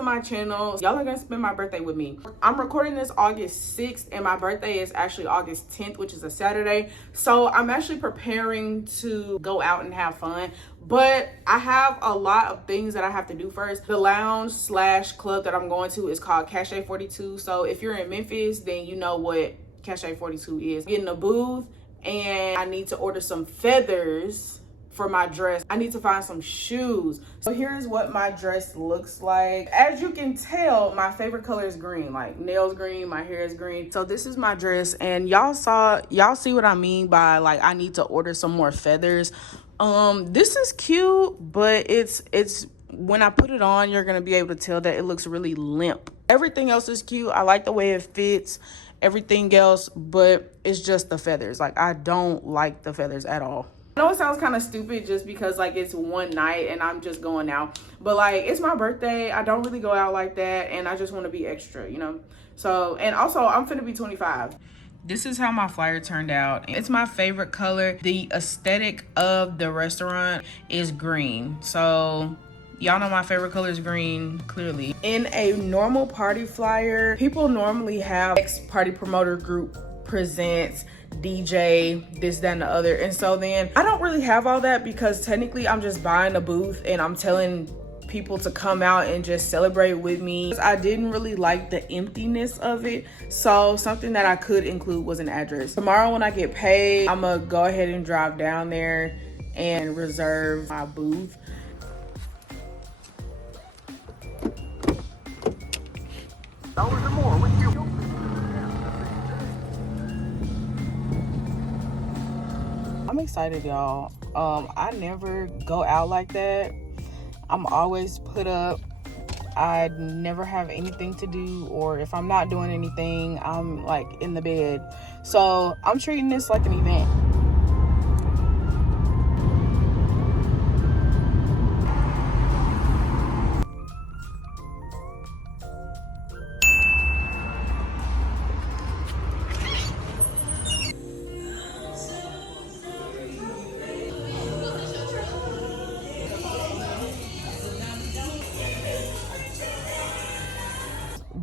to my channel. Y'all are gonna spend my birthday with me. I'm recording this August 6th and my birthday is actually August 10th, which is a Saturday. So I'm actually preparing to go out and have fun, but I have a lot of things that I have to do first. The lounge slash club that I'm going to is called Cache 42. So if you're in Memphis, then you know what Cache 42 is. Getting a booth, and I need to order some feathers for my dress. I need to find some shoes. So here's what my dress looks like. As you can tell, my favorite color is green, like nails green, my hair is green. So this is my dress, and y'all see what I mean by like I need to order some more feathers. This is cute, but it's when I put it on, you're gonna be able to tell that it looks really limp. Everything else is cute. I like the way it fits, everything else, but it's just the feathers. Like I don't like the feathers at all. I know it sounds kind of stupid just because like it's one night and I'm just going out, but like it's my birthday. I don't really go out like that, and I just want to be extra, you know. So, and also I'm finna be 25. This is how my flyer turned out. It's my favorite color. The aesthetic of the restaurant is green, so y'all know my favorite color is green, clearly. In a normal party flyer, people normally have X party promoter group presents, DJ, this, that, and the other. And so then I don't really have all that because technically I'm just buying a booth and I'm telling people to come out and just celebrate with me. I didn't really like the emptiness of it. So something that I could include was an address. Tomorrow when I get paid, I'm gonna go ahead and drive down there and reserve my booth. $1 or more with you. I'm excited, y'all. I never go out like that. I'm always put up. I never have anything to do, or if I'm not doing anything, I'm like in the bed. So I'm treating this like an event.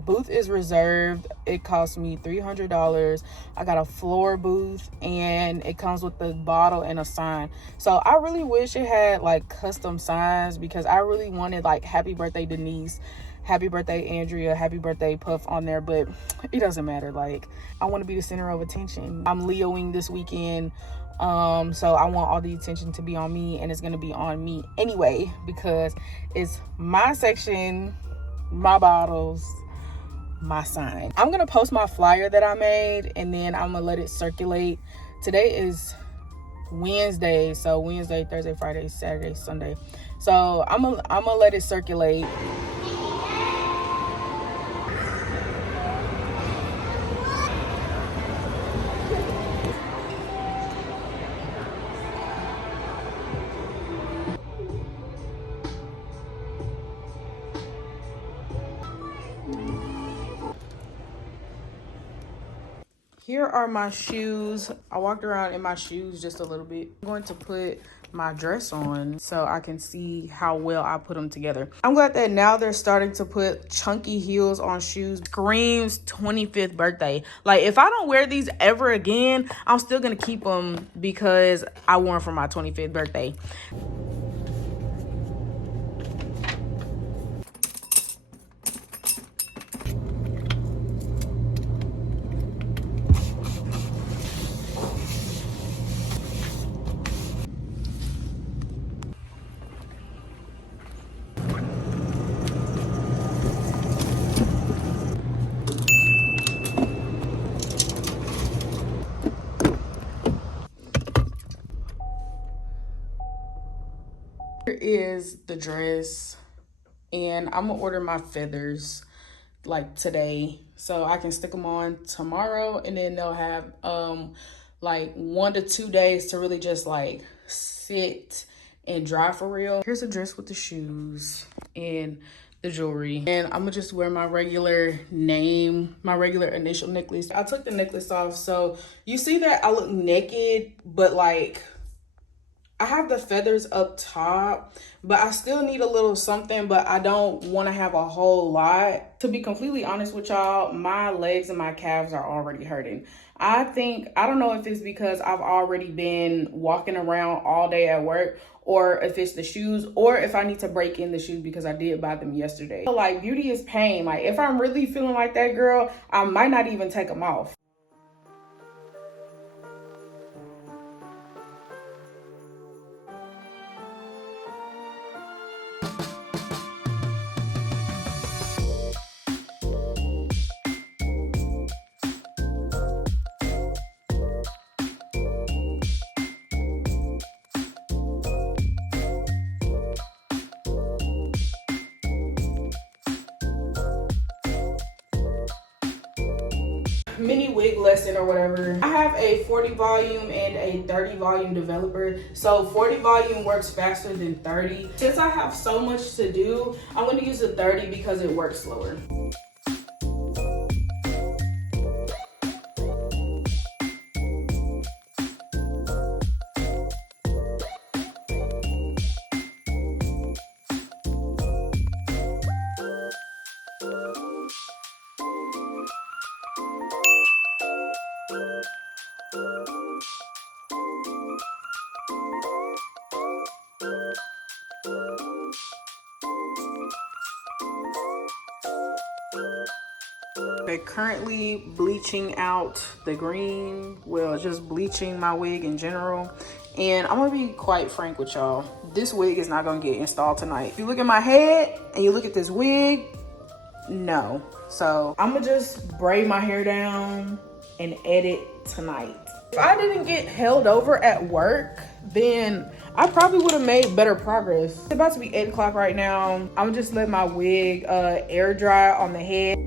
Booth is reserved. It cost me $300. I got a floor booth and it comes with the bottle and a sign. So I really wish it had like custom signs because I really wanted like happy birthday Denise, happy birthday Andrea, happy birthday Puff on there, but it doesn't matter. Like I want to be the center of attention. I'm Leoing this weekend, so I want all the attention to be on me, and it's gonna be on me anyway because it's my section, my bottles, my sign. I'm gonna post my flyer that I made and then I'm gonna let it circulate. Today is Wednesday, so Wednesday, Thursday, Friday, Saturday, Sunday. So I'm gonna let it circulate. Here are my shoes. I walked around in my shoes just a little bit. I'm going to put my dress on so I can see how well I put them together. I'm glad that now they're starting to put chunky heels on shoes. Screams 25th birthday. Like if I don't wear these ever again, I'm still gonna keep them because I wore them for my 25th birthday. Here is the dress, and I'm gonna order my feathers like today so I can stick them on tomorrow, and then they'll have like 1 to 2 days to really just like sit and dry for real. Here's a dress with the shoes and the jewelry, and I'm gonna just wear my regular name, my regular initial necklace. I took the necklace off, so you see that I look naked, but like I have the feathers up top, but I still need a little something, but I don't want to have a whole lot. To be completely honest with y'all, my legs and my calves are already hurting. I don't know if it's because I've already been walking around all day at work, or if it's the shoes, or if I need to break in the shoes because I did buy them yesterday. Like, beauty is pain. Like, if I'm really feeling like that girl, I might not even take them off. Mini wig lesson or whatever. I have a 40 volume and a 30 volume developer. So 40 volume works faster than 30. Since I have so much to do, I'm going to use the 30 because it works slower. Okay, currently bleaching out the green, well, just bleaching my wig in general. And I'm gonna be quite frank with y'all, this wig is not gonna get installed tonight. If you look at my head and you look at this wig, no. So I'm gonna just braid my hair down and edit tonight. If I didn't get held over at work, then I probably would have made better progress. It's about to be 8 o'clock right now. I'm gonna just let my wig air dry on the head.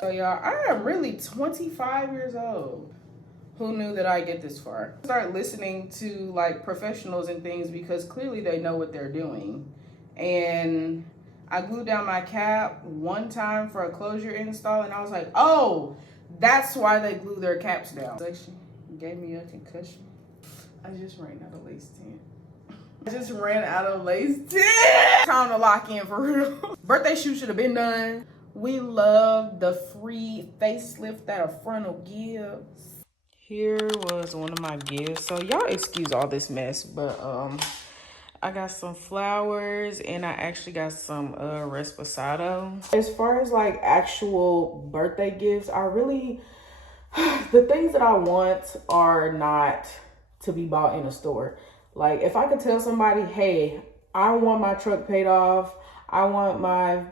So y'all, I am really 25 years old. Who knew that I'd get this far? Start listening to like professionals and things because clearly they know what they're doing. And I glued down my cap one time for a closure install and I was like, oh, that's why they glue their caps down. Section gave me a concussion. I just ran out of lace tint. Time to lock in for real. Birthday shoot should have been done. We love the free facelift that a frontal gives. Here was one of my gifts. So y'all excuse all this mess, but I got some flowers and I actually got some Resposado. As far as like actual birthday gifts, the things that I want are not to be bought in a store. Like if I could tell somebody, hey, I want my truck paid off, I want my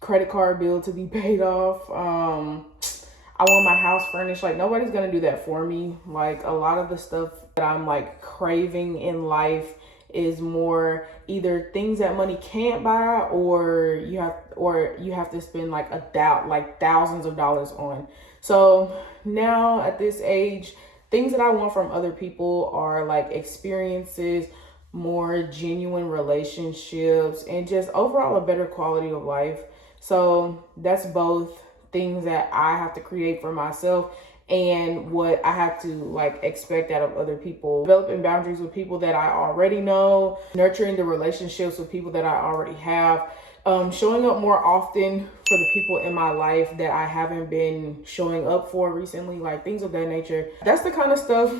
credit card bill to be paid off, I want my house furnished, like nobody's gonna do that for me. Like a lot of the stuff that I'm like craving in life is more either things that money can't buy or you have to spend like thousands of dollars on. So now at this age, things that I want from other people are like experiences, more genuine relationships, and just overall a better quality of life. So that's both things that I have to create for myself and what I have to like expect out of other people. Developing boundaries with people that I already know, nurturing the relationships with people that I already have, showing up more often for the people in my life that I haven't been showing up for recently, like things of that nature. That's the kind of stuff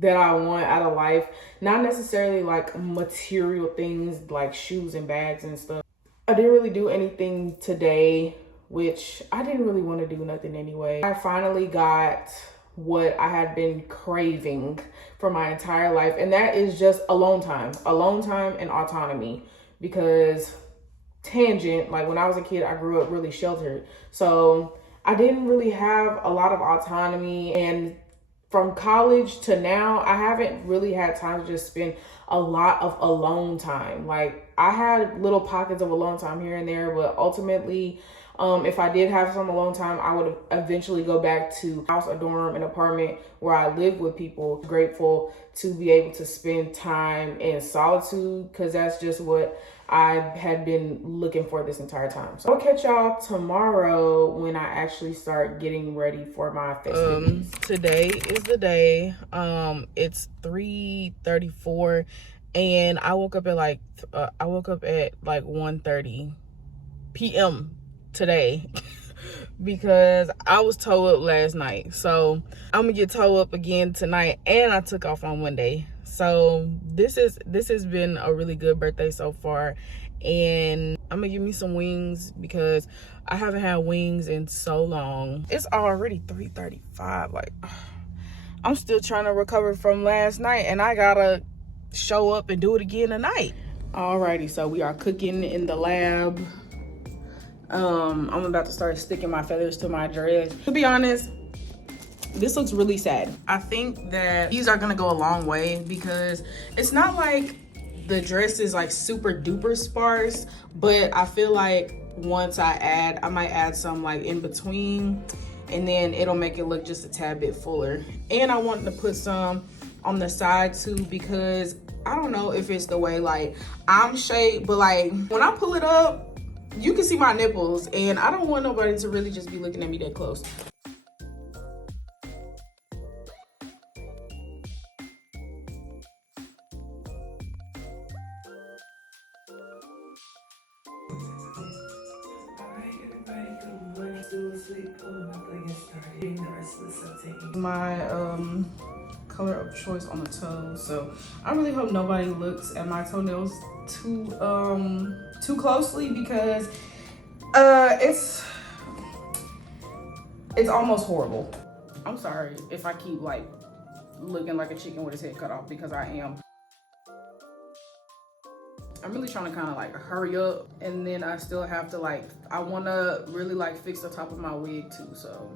that I want out of life, not necessarily like material things like shoes and bags and stuff. I didn't really do anything today, which I didn't really want to do nothing anyway. I finally got what I had been craving for my entire life, and that is just alone time and autonomy. Because tangent, like when I was a kid, I grew up really sheltered. So I didn't really have a lot of autonomy, and from college to now, I haven't really had time to just spend a lot of alone time. Like, I had little pockets of alone time here and there, but ultimately, if I did have some alone time, I would eventually go back to house, a dorm, an apartment where I live with people. Grateful to be able to spend time in solitude, because that's just what I had been looking for this entire time. So I'll catch y'all tomorrow when I actually start getting ready for my festivities. Today is the day. It's 3:34, and I woke up at like 1:30 p.m. today because I was towed up last night. So I'm gonna get towed up again tonight, and I took off on Monday. So this has been a really good birthday so far, and I'm gonna give me some wings because I haven't had wings in so long. It's already 3:35. Like, I'm still trying to recover from last night, and I gotta show up and do it again tonight. Alrighty, so we are cooking in the lab. I'm about to start sticking my feathers to my dress. To be honest, this looks really sad. I think that these are gonna go a long way because it's not like the dress is like super duper sparse, but I feel like once I might add some like in between, and then it'll make it look just a tad bit fuller. And I want to put some on the side too, because I don't know if it's the way like I'm shaped, but like when I pull it up, you can see my nipples, and I don't want nobody to really just be looking at me that close. My color of choice on the toes, so I really hope nobody looks at my toenails too closely, because it's almost horrible. I'm sorry if I keep like looking like a chicken with his head cut off, because I am. I'm really trying to kind of like hurry up, and then I still have to like, I want to really like fix the top of my wig too, so.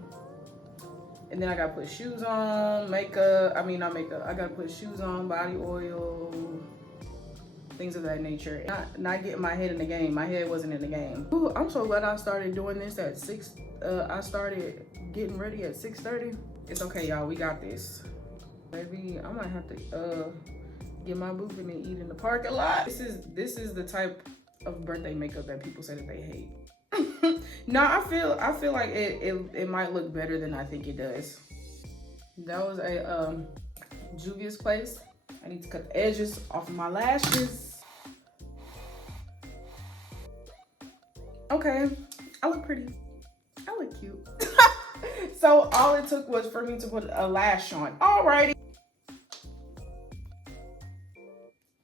And then I gotta put shoes on, makeup, not makeup, I gotta put shoes on, body oil, things of that nature. Not getting my head in the game. My head wasn't in the game. Ooh, I'm so glad I started doing this at 6, I started getting ready at 6:30. It's okay, y'all, we got this. Maybe I might have to get my booth and eat in the parking lot. This is the type of birthday makeup that people say that they hate. No, I feel like it might look better than I think it does. That was a Juvia's Place. I need to cut the edges off of my lashes. Okay, I look pretty. I look cute. So all it took was for me to put a lash on. Alrighty.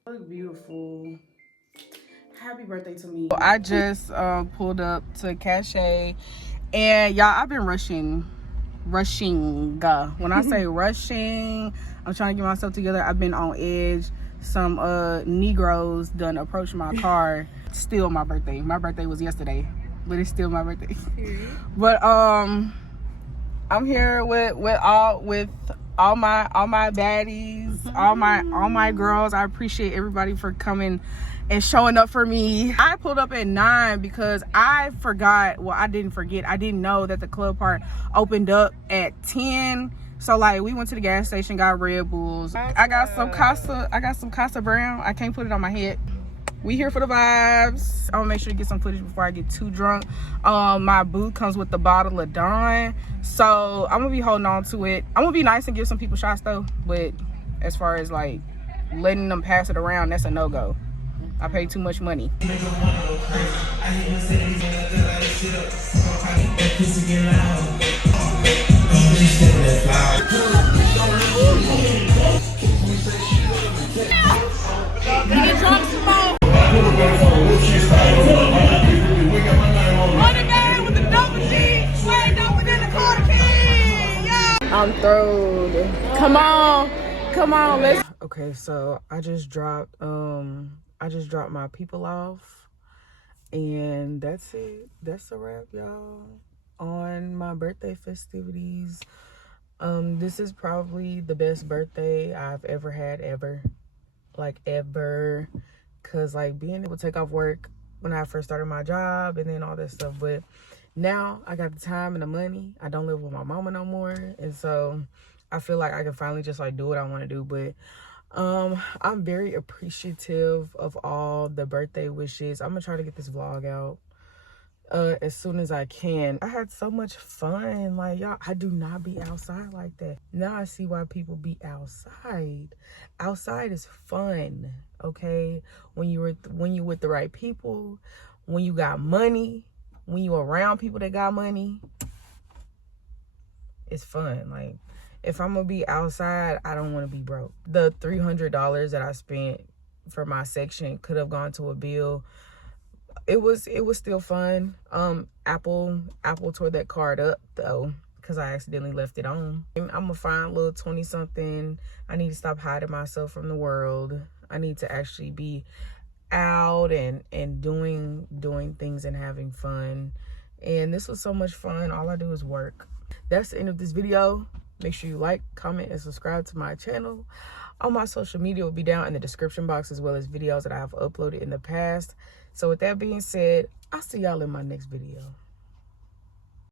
I look beautiful. Happy birthday to me. I just pulled up to Cache, and y'all, I've been rushing. When I say rushing, I'm trying to get myself together. I've been on edge. Some Negroes done approached my car. Still my birthday. My birthday was yesterday, but it's still my birthday. But I'm here with all my baddies, all my girls. I appreciate everybody for coming and showing up for me. I pulled up at 9 because I forgot. Well, I didn't forget. I didn't know that the club part opened up at 10. So like we went to the gas station, got Red Bulls. I got some Casa Brown. I can't put it on my head. We here for the vibes. I'm gonna make sure to get some footage before I get too drunk. My booth comes with the bottle of Dawn, so I'm gonna be holding on to it. I'm gonna be nice and give some people shots though, but as far as like letting them pass it around, that's a no-go. I pay too much money. I'm throwed. Come on, let's. Okay, so I just dropped my people off, and that's it. That's a wrap, y'all, on my birthday festivities. This is probably the best birthday I've ever had, ever. Like, ever. Because, like, being able to take off work when I first started my job and then all that stuff. But now I got the time and the money. I don't live with my mama no more. And so I feel like I can finally just, like, do what I want to do. But I'm very appreciative of all the birthday wishes. I'm going to try to get this vlog out as soon as I can. I had so much fun. Like, y'all, I do not be outside like that. Now I see why people be outside. Outside is fun, okay? When you with the right people, when you got money, when you around people that got money, it's fun. Like, if I'm gonna be outside, I don't want to be broke. The $300 that I spent for my section could have gone to a bill. It was still fun. Apple tore that card up though, because I accidentally left it on. I'm gonna find little 20-something. I need to stop hiding myself from the world. I need to actually be out and doing things and having fun. And this was so much fun. All I do is work. That's the end of this video. Make sure you like, comment, and subscribe to my channel. All my social media will be down in the description box, as well as videos that I have uploaded in the past. So with that being said, I'll see y'all in my next video.